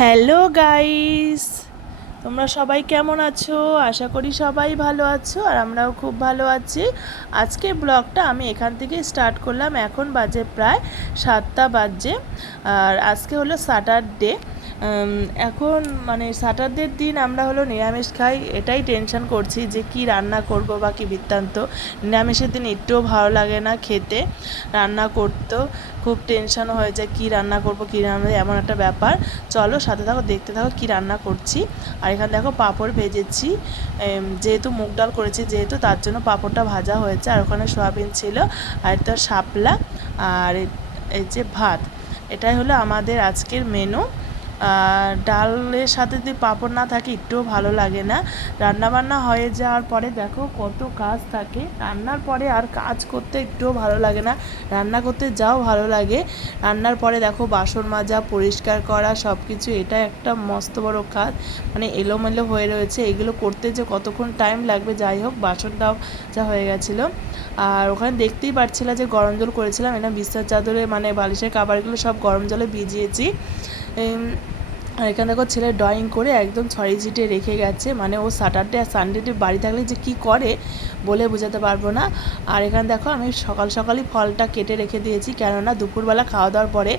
Hello guys, তোমরা সবাই কেমন আছো? আশা করি সবাই ভালো আছো আর আমরাও খুব ভালো আছি। আজকের ব্লগটা আমি এখান থেকে স্টার্ট করলাম। এখন বাজে প্রায় 7টা বাজে আর আজকে হলো স্যাটারডে। এখন মানে স্যাটারডের দিন আমরা হলো নিরামিষ খাই, এটাই টেনশন করছি যে কি রান্না করব বা কী বৃত্তান্ত। নিরামিষের দিন একটুও ভালো লাগে না খেতে, রান্না করতেও খুব টেনশন হয়ে যায় কী রান্না করব কী রান্না, এমন একটা ব্যাপার। চলো সাথে থাকো, দেখতে থাকো কী রান্না করছি। আর এখানে দেখো পাঁপড় ভেজেছি, যেহেতু মুগ ডাল করেছি যেহেতু তার জন্য পাঁপড়টা ভাজা হয়েছে। আর ওখানে সয়াবিন ছিল আর এটা শাপলা আর এই যে ভাত। এটাই হলো আমাদের আজকের মেনু। ডালের সাথে যদি পাঁপড় না থাকে একটুও ভালো লাগে না। রান্নাবান্না হয়ে যাওয়ার পরে দেখো কত কাজ থাকে, রান্নার পরে আর কাজ করতে একটুও ভালো লাগে না, রান্না করতে যাও ভালো লাগে। রান্নার পরে দেখো বাসন মাজা, পরিষ্কার করা, সব কিছু, এটা একটা মস্ত বড় কাজ। মানে এলোমেলো হয়ে রয়েছে, এগুলো করতে যে কতক্ষণ টাইম লাগবে। যাই হোক, বাসনটাও যা হয়ে গেছিলো। আর ওখানে দেখতেই পাচ্ছিলাম যে গরম জল করেছিলাম, এটা বিছানার চাদরে মানে বালিশের কাভারগুলো সব গরম জলে ভিজিয়েছি। আর এখানে দেখো ছেলে ড্রয়িং করে একদম ছড়িয়ে ছিটিয়ে রেখে গেছে, মানে ও স্যাটারডে আর সানডেতে বাড়ি থাকলে যে কি করে বলে বোঝাতে পারবো না। আর এখানে দেখো আমি সকাল সকালই ফলটা কেটে রেখে দিয়েছি, কেননা দুপুরবেলা খাওয়া দাওয়ার পরে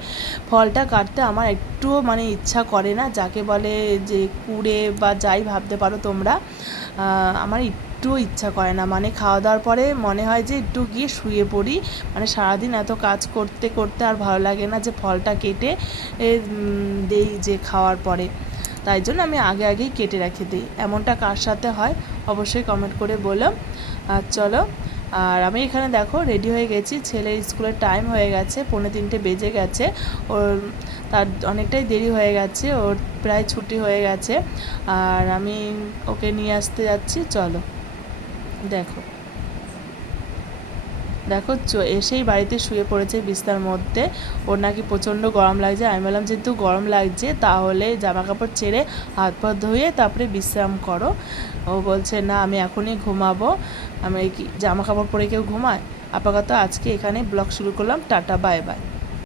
ফলটা কাটতে আমার একটুও মানে ইচ্ছা করে না, যাকে বলে যে কুড়ে বা যাই ভাবতে পারো তোমরা। আমার একটুও ইচ্ছা করে না, মানে খাওয়া দাওয়ার পরে মনে হয় যে একটু গিয়ে শুয়ে পড়ি। মানে সারাদিন এত কাজ করতে করতে আর ভালো লাগে না যে ফলটা কেটে দেই যে খাওয়ার পরে। তাই জন্য আমি আগে আগেই কেটে রেখে দিই। এমনটা কার সাথে হয় অবশ্যই কমেন্ট করে বলো। আর চলো, আর আমি এখানে দেখো রেডি হয়ে গেছি, ছেলের স্কুলের টাইম হয়ে গেছে, 2:45 বেজে গেছে। ওর তার অনেকটাই দেরি হয়ে গেছে, ওর প্রায় ছুটি হয়ে গেছে। আর আমি ওকে নিয়ে আসতে যাচ্ছি, চলো দেখো। দেখো এসেই বাড়িতে শুয়ে পড়েছে বিছানার মধ্যে। ওর নাকি প্রচণ্ড গরম লাগছে। আমি বললাম যেহেতু গরম লাগছে তাহলে জামা কাপড় ছেড়ে হাত পা ধুয়ে তারপরে বিশ্রাম করো। ও বলছে না আমি এখনই ঘুমাবো। আমি কি জামা কাপড় পরে কেউ ঘুমায়? আপাতত আজকে এখানে ব্লগ শুরু করলাম, টাটা বাই বাই।